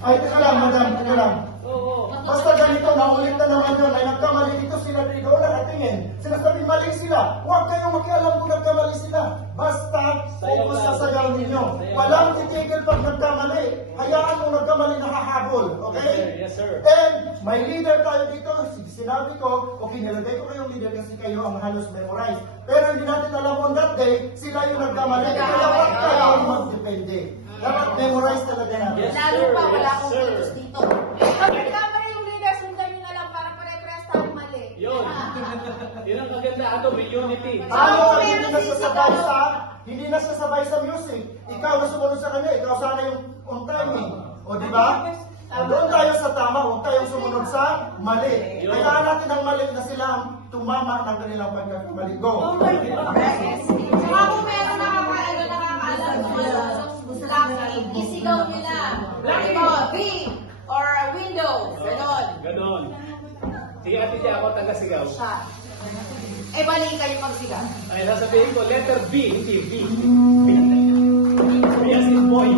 Ay, teka lang, madam, teka lang. Oo. Basta ganito, naulit na naman yun. Ay nagkamali dito sila dito na natingin. Sinasabing mali sila. Huwag kayong makialam kung nagkamali sila. Basta, focus sa sayaw ninyo. Walang titigil pag nagkamali. Hayaan mo nagkamali nakahabol. Okay? Yes, sir. And may leader tayo dito. Sinabi ko, okay, nilagay ko kayong leader kasi kayo ang halos memorize. Pero hindi natin alam on that day, sila yung nagkamali. Kaya dapat kayo mag-depende. Dapat memorize talaga natin. Yes, Lalo pa, sir. wala Yes, akong sir. kilos dito. Pag nagkamali yung leader, sundan nyo na lang para pare-pares tayong mali. Yun. Yun ang maganda. Ano, may unity. Ano pag hindi na sasabay sa music? Ikaw na sumunod sa kanya, ikaw sana yung on timing. O di ba? O, doon tayo sa tama, huwag tayong sumunod sa mali. Kaya natin ang mali na sila ang tumama ng kanilang pagkakamali. Go! Saka kung meron nakakaalam kung ano gusto lang, isigaw nila. B or a window. Ganon. Ganon. Sige, ate Tia, ako taga-sigaw. Siya. Eh, bali kayo magsigaw. Ay, sasabihin ko, letter B, hindi B. Yes, in boy.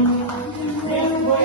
Yes, in boy.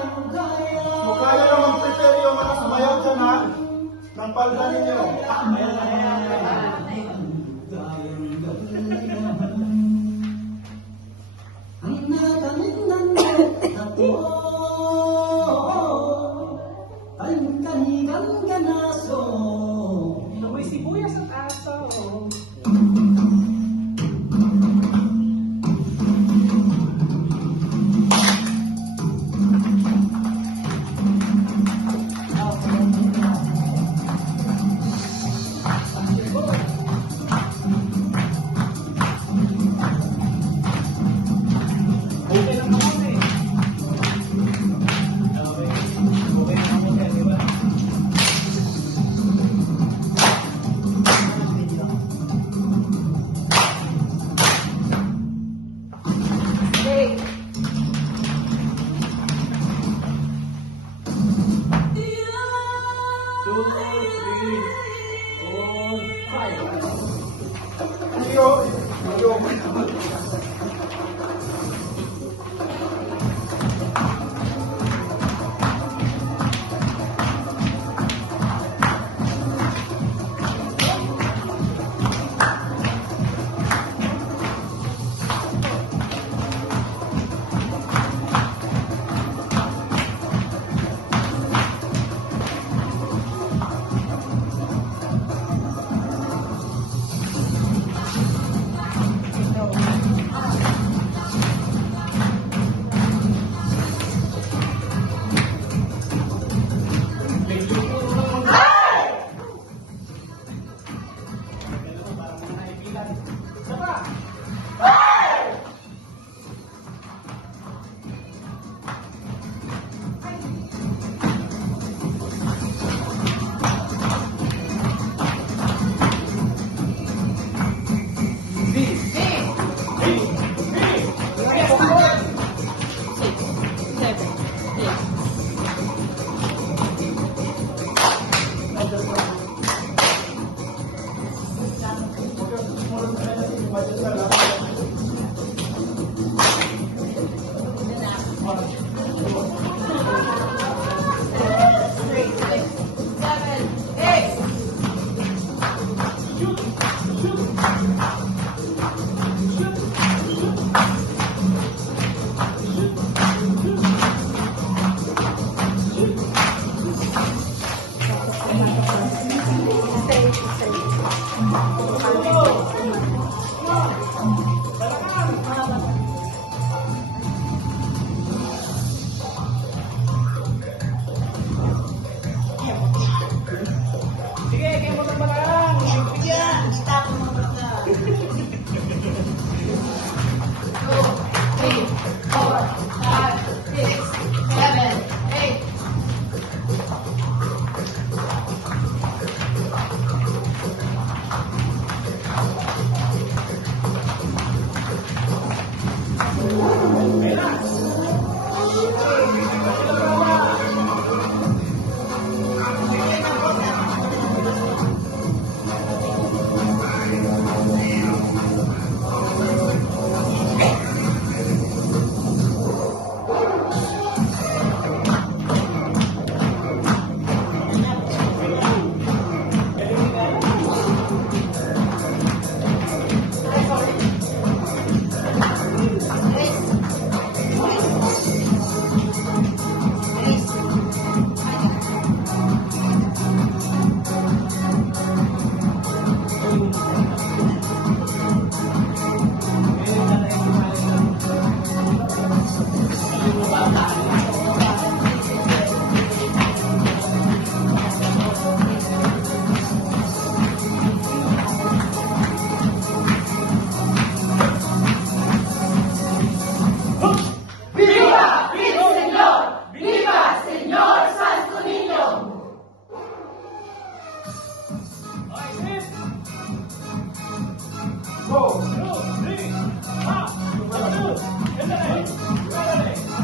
Mukha nyo naman prepare yung mga sumayaw dyan ha. Ng palda ninyo. Ang nakamit ng